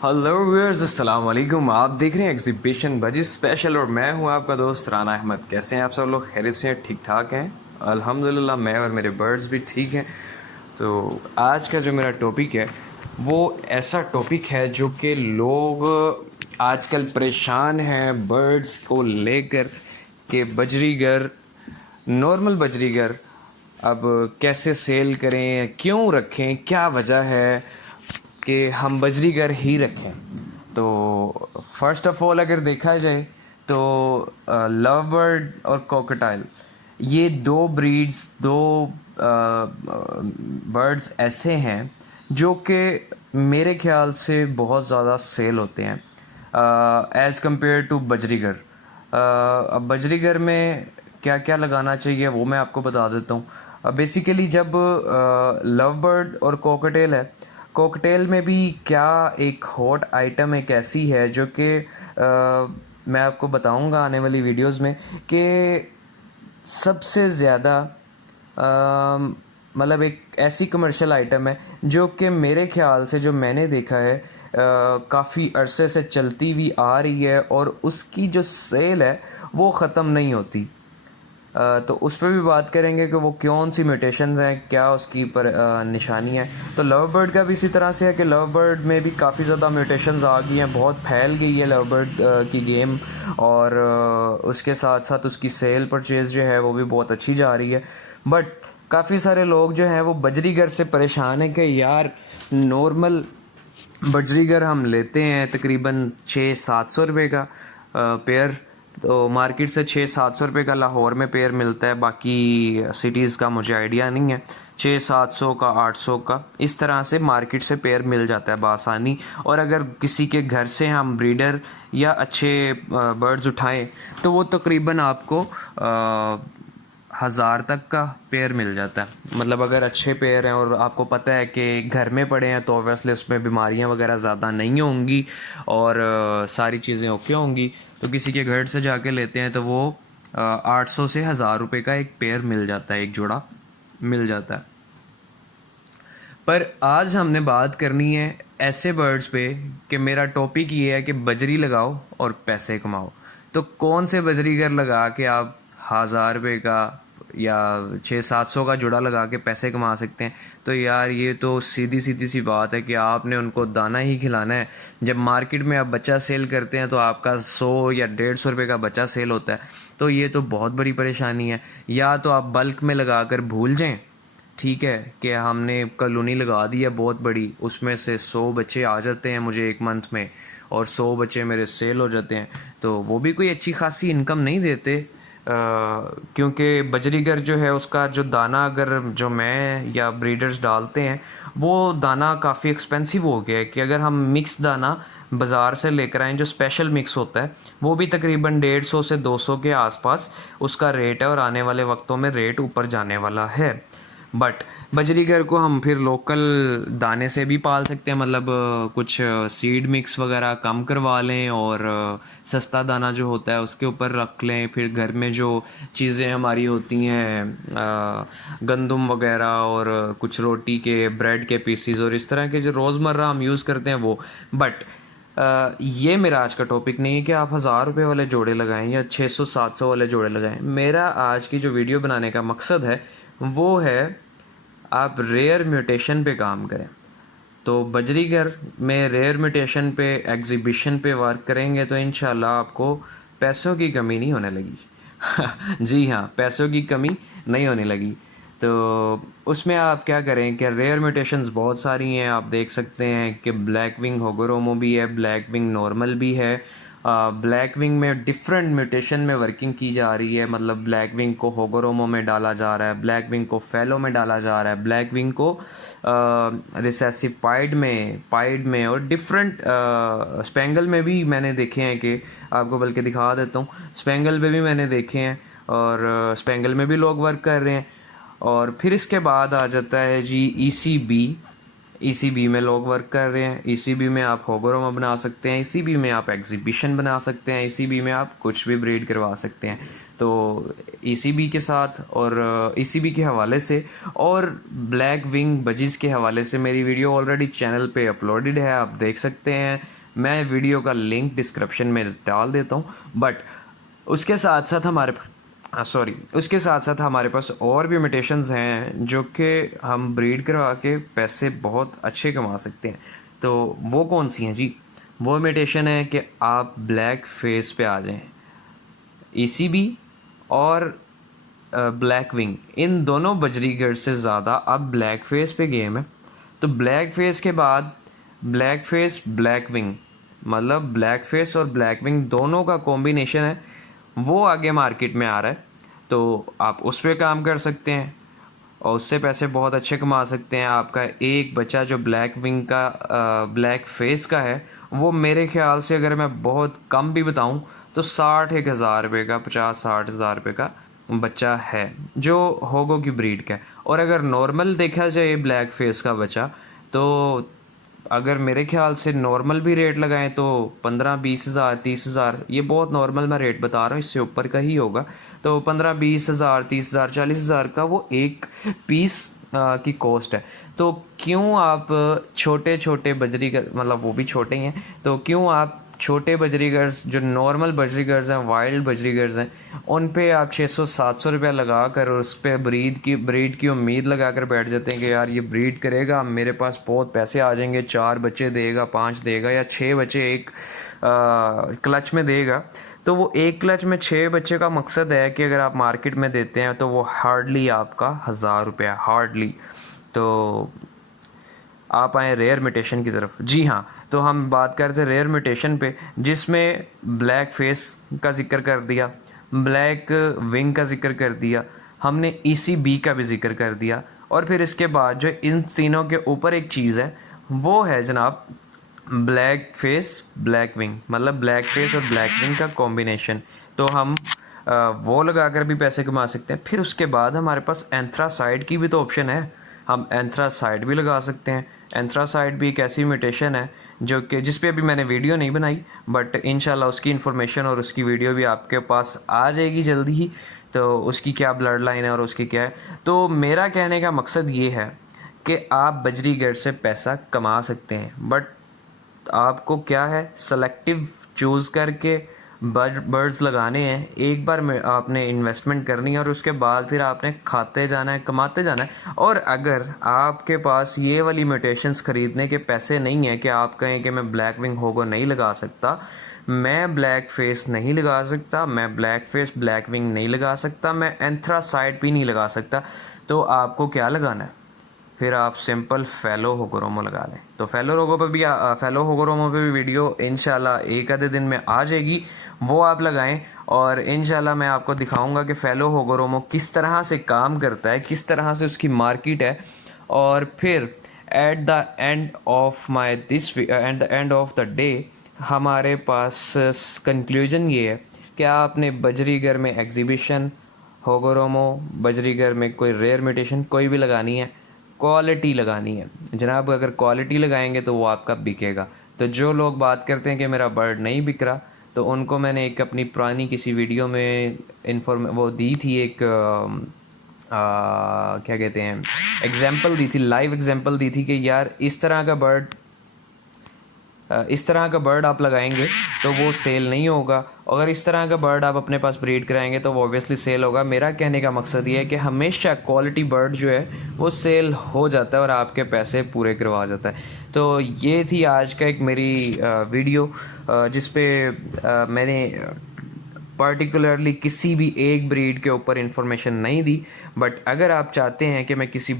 Hello viewers, अस्सलाम वालेकुम। आप देख रहे हैं एग्जीबिशन बजी स्पेशल और मैं हूं आपका दोस्त राना अहमद। कैसे हैं आप सब लोग? खैरियत से हैं? ठीक ठाक हैं? अल्हम्दुलिल्लाह, मैं और मेरे बर्ड्स भी ठीक हैं। तो आज का जो मेरा टॉपिक है वो ऐसा टॉपिक है जो कि लोग आजकल परेशान हैं बर्ड्स को लेकर कि बजरीगर, नॉर्मल बजरीगर अब कैसे सेल करें, क्यों रखें, क्या वजह है कि हम बजरीगर ही रखें। तो फर्स्ट ऑफ ऑल अगर देखा जाए तो लव बर्ड और कॉकटाइल, ये दो ब्रीड्स, दो बर्ड्स ऐसे हैं जो कि मेरे ख्याल से बहुत ज़्यादा सेल होते हैं एज़ कंपेयर टू बजरीगर। अब बजरीगर में क्या क्या लगाना चाहिए वो मैं आपको बता देता हूँ। बेसिकली जब लव बर्ड और कॉकटेल है, कॉकटेल में भी क्या एक हॉट आइटम एक ऐसी है जो कि मैं आपको बताऊंगा आने वाली वीडियोस में कि सबसे ज़्यादा मतलब एक ऐसी कमर्शियल आइटम है जो कि मेरे ख्याल से, जो मैंने देखा है, काफ़ी अरसे से चलती हुई आ रही है और उसकी जो सेल है वो ख़त्म नहीं होती। तो उस पर भी बात करेंगे कि वो कौन सी म्यूटेशंस हैं, क्या उसकी पर निशानी है। तो लव बर्ड का भी इसी तरह से है कि लव बर्ड में भी काफ़ी ज़्यादा म्यूटेशंस आ गई हैं, बहुत फैल गई है लव बर्ड की गेम। और उसके साथ साथ उसकी सेल परचेज़ जो है वो भी बहुत अच्छी जा रही है। बट काफ़ी सारे लोग जो हैं वो बजरीगर से परेशान हैं कि यार नॉर्मल बजरीगर हम लेते हैं तकरीबन 600-700 रुपये का पेयर। तो मार्केट से 600-700 रुपये का लाहौर में पेयर मिलता है, बाकी सिटीज़ का मुझे आइडिया नहीं है। 600-700 का, 800 का, इस तरह से मार्केट से पेयर मिल जाता है बआसानी। और अगर किसी के घर से हम ब्रीडर या अच्छे बर्ड्स उठाएं तो वो तकरीबन आपको 1000 तक का पेयर मिल जाता है। मतलब अगर अच्छे पेयर हैं और आपको पता है कि घर में पड़े हैं तो ऑब्वियसली उसमें बीमारियां वगैरह ज़्यादा नहीं होंगी और सारी चीज़ें ओके होंगी। तो किसी के घर से जाके लेते हैं तो वो 800 से 1000 रुपये का एक पेयर मिल जाता है, एक जोड़ा मिल जाता है। पर आज हमने बात करनी है ऐसे बर्ड्स पे कि मेरा टॉपिक ये है कि बजरी लगाओ और पैसे कमाओ। तो कौन से बजरीगर लगा के आप 1000 रुपये का या 600-700 का जोड़ा लगा के पैसे कमा सकते हैं? तो यार ये तो सीधी सीधी सी बात है कि आपने उनको दाना ही खिलाना है। जब मार्केट में आप बच्चा सेल करते हैं तो आपका 100 या 150 रुपये का बच्चा सेल होता है। तो ये तो बहुत बड़ी परेशानी है। या तो आप बल्क में लगा कर भूल जाएं, ठीक है, कि हमने कॉलोनी लगा दी है बहुत बड़ी, उसमें से 100 बच्चे आ जाते हैं मुझे एक मंथ में और 100 बच्चे मेरे सेल हो जाते हैं। तो वो भी कोई अच्छी खासी इनकम नहीं देते, क्योंकि बजरीगर जो है उसका जो दाना, अगर जो मैं या ब्रीडर्स डालते हैं, वो दाना काफ़ी एक्सपेंसिव हो गया है कि अगर हम मिक्स दाना बाज़ार से लेकर आएँ जो स्पेशल मिक्स होता है, वो भी तकरीबन 150 से 200 के आसपास उसका रेट है और आने वाले वक्तों में रेट ऊपर जाने वाला है। बट बजरीगर को हम फिर लोकल दाने से भी पाल सकते हैं। मतलब कुछ सीड मिक्स वगैरह कम करवा लें और सस्ता दाना जो होता है उसके ऊपर रख लें। फिर घर में जो चीज़ें हमारी होती हैं, गंदम वगैरह और कुछ रोटी के, ब्रेड के पीसीज और इस तरह के जो रोज़मर्रा हम यूज़ करते हैं वो। बट ये मेरा आज का टॉपिक नहीं है कि आप 1000 रुपये वाले जोड़े लगाएं या 600-700 वाले जोड़े लगाएं। मेरा आज की जो वीडियो बनाने का मकसद है वो है आप रेयर म्यूटेशन पे काम करें। तो बजरीगर में रेयर म्यूटेशन पे, एग्जीबिशन पे वर्क करेंगे तो इंशाल्लाह आपको पैसों की कमी नहीं होने लगी। जी हाँ, पैसों की कमी नहीं होने लगी। तो उसमें आप क्या करें कि रेयर म्यूटेशंस बहुत सारी हैं। आप देख सकते हैं कि ब्लैक विंग होगोरोमो भी है, ब्लैक विंग नॉर्मल भी है। ब्लैक विंग में डिफरेंट म्यूटेशन में वर्किंग की जा रही है। मतलब ब्लैक विंग को होगोरोमो में डाला जा रहा है, ब्लैक विंग को फेलो में डाला जा रहा है, ब्लैक विंग को रिसेसिव पाइड में और डिफरेंट स्पेंगल में भी मैंने देखे हैं कि आपको बल्कि दिखा देता हूँ, स्पेंगल में भी मैंने देखे हैं और स्पेंगल में भी लोग वर्क कर रहे हैं। और फिर इसके बाद आ जाता है जी ECB। ईसीबी में लोग वर्क कर रहे हैं, ईसीबी में आप होगोरोमा बना सकते हैं, ईसीबी में आप एग्जीबिशन बना सकते हैं, ईसीबी में आप कुछ भी ब्रीड करवा सकते हैं। तो ईसीबी के साथ और ईसीबी के हवाले से और ब्लैक विंग बजीज के हवाले से मेरी वीडियो ऑलरेडी चैनल पे अपलोडेड है, आप देख सकते हैं। मैं वीडियो का लिंक डिस्क्रिप्शन में डाल देता हूँ। बट उसके साथ साथ हमारे पास और भी इमिटेशंस हैं जो कि हम ब्रीड करवा के पैसे बहुत अच्छे कमा सकते हैं। तो वो कौन सी हैं जी? वो इमिटेशन है कि आप ब्लैक फेस पे आ जाएं। ईसीबी और ब्लैक विंग, इन दोनों बजरीगर से ज़्यादा अब ब्लैक फेस पे गेम है। तो ब्लैक फेस के बाद ब्लैक फेस ब्लैक विंग, मतलब ब्लैक फेस और ब्लैक विंग दोनों का कॉम्बिनेशन है, वो आगे मार्केट में आ रहा है। तो आप उस पर काम कर सकते हैं और उससे पैसे बहुत अच्छे कमा सकते हैं। आपका एक बच्चा जो ब्लैक विंग का ब्लैक फेस का है, वो मेरे ख्याल से अगर मैं बहुत कम भी बताऊं तो 60,000 का 50-60,000 का बच्चा है जो होगो की ब्रीड का है। और अगर नॉर्मल देखा जाए ब्लैक फेस का बच्चा, तो अगर मेरे ख्याल से नॉर्मल भी रेट लगाएं तो 15-20,000 30,000, ये बहुत नॉर्मल मैं रेट बता रहा हूँ, इससे ऊपर का ही होगा। तो 15-20,000 30,000 40,000 का वो एक पीस की कॉस्ट है। तो क्यों आप छोटे छोटे बजरीगर, मतलब वो भी छोटे ही हैं, तो क्यों आप छोटे बजरीगर्स जो नॉर्मल बजरीगर्स हैं, वाइल्ड बजरीगर्स हैं, उन पे आप 600-700 रुपया लगा कर और उस पर ब्रीड की उम्मीद लगा कर बैठ जाते हैं कि यार ये ब्रीड करेगा, मेरे पास बहुत पैसे आ जाएंगे, 4 बच्चे देगा, 5 देगा या 6 बच्चे एक क्लच में देगा। तो वो एक क्लच में 6 बच्चे का मकसद है कि अगर आप मार्केट में देते हैं तो वो हार्डली आपका 1,000 रुपया, हार्डली। तो आप आए रेयर म्यूटेशन की तरफ। जी हाँ, तो हम बात करते रेयर म्यूटेशन पे, जिसमें ब्लैक फेस का जिक्र कर दिया, ब्लैक विंग का जिक्र कर दिया, हमने ईसीबी का भी जिक्र कर दिया, और फिर इसके बाद जो इन तीनों के ऊपर एक चीज़ है वो है जनाब ब्लैक फेस ब्लैक विंग, मतलब ब्लैक फेस और ब्लैक विंग का कॉम्बिनेशन। तो हम वो लगा कर भी पैसे कमा सकते हैं। फिर उसके बाद हमारे पास एंथ्रासाइड की भी तो ऑप्शन है, हम एंथ्रासाइड भी लगा सकते हैं। एंथ्रासाइड भी एक ऐसी म्यूटेशन है जो कि जिस पे अभी मैंने वीडियो नहीं बनाई, बट इंशाल्लाह उसकी इन्फॉर्मेशन और उसकी वीडियो भी आपके पास आ जाएगी जल्दी ही। तो उसकी क्या ब्लड लाइन है और उसकी क्या है। तो मेरा कहने का मकसद ये है कि आप बजरीगर से पैसा कमा सकते हैं, बट आपको क्या है, सेलेक्टिव चूज़ करके बर्ड्स लगाने हैं। एक बार में आपने इन्वेस्टमेंट करनी है और उसके बाद फिर आपने खाते जाना है, कमाते जाना है। और अगर आपके पास ये वाली म्यूटेशंस ख़रीदने के पैसे नहीं है कि आप कहें कि मैं ब्लैक विंग होगो नहीं लगा सकता, मैं ब्लैक फेस नहीं लगा सकता, मैं ब्लैक फेस ब्लैक विंग नहीं लगा सकता, मैं एंथ्रासाइड भी नहीं लगा सकता, तो आपको क्या लगाना है? फिर आप सिंपल फेलो होगोरोमो लगा लें। तो फेलो होगोरोमो पे भी वीडियो इंशाल्लाह एक आधे दिन में आ जाएगी, वो आप लगाएं। और इंशाल्लाह मैं आपको दिखाऊंगा कि फेलो होगोरोमो किस तरह से काम करता है, किस तरह से उसकी मार्केट है। और फिर at the end of the day हमारे पास कंक्लूजन ये है कि आपने बजरीगर में एग्जीबिशन, होगोरोमो, बजरीगर में कोई रेयर म्यूटेशन कोई भी लगानी है, क्वालिटी लगानी है जनाब। अगर क्वालिटी लगाएंगे तो वो आपका बिकेगा। तो जो लोग बात करते हैं कि मेरा बर्ड नहीं बिक रहा, तो उनको मैंने एक अपनी पुरानी किसी वीडियो में वो दी थी, एक क्या कहते हैं, एग्जाम्पल दी थी, लाइव एग्जाम्पल दी थी कि यार इस तरह का बर्ड आप लगाएंगे तो वो सेल नहीं होगा, अगर इस तरह का बर्ड आप अपने पास ब्रीड कराएंगे तो वो ऑब्वियसली सेल होगा। मेरा कहने का मकसद ये है कि हमेशा क्वालिटी बर्ड जो है वो सेल हो जाता है और आपके पैसे पूरे करवा जाता है। तो ये थी आज का एक मेरी वीडियो जिस पे मैंने पर्टिकुलरली किसी भी एक ब्रीड के ऊपर इंफॉर्मेशन नहीं दी। बट अगर आप चाहते हैं कि मैं किसी